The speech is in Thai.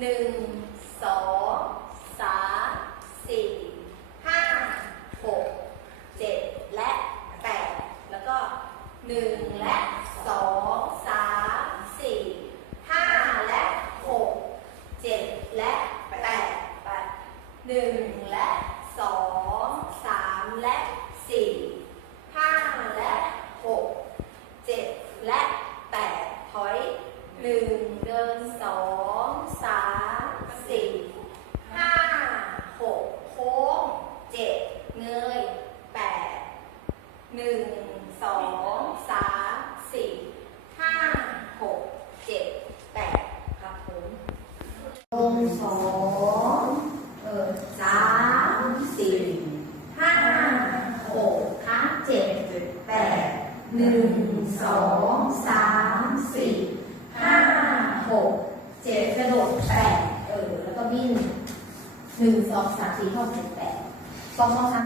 หนึ่งสองสามสี่ห้าหกเจ็ดและแปดแล้วก็หนึ่งและสองสามสี่ห้าและหกเจ็ดและแปดแปหนึ่งและสองสามและสี่ห้าและหกเจ็ดและแปดถอยหนึ่งเดินสองสามสี่ห้าหกโค้งเจ็ดเงยแปด หนึ่งสองสามสี่ห้าหกเจ็ดแปดครับผมลงสองเออสามสี่ห้าหกค้างเจ็ดแปดหนึ่งสองสามสี่ห้าหกเจ็ดกระโดดแปดเออแล้วก็วิ่งหนึ่งสองสามสี่ห้าหกเจ็ดแปดสองสองสาม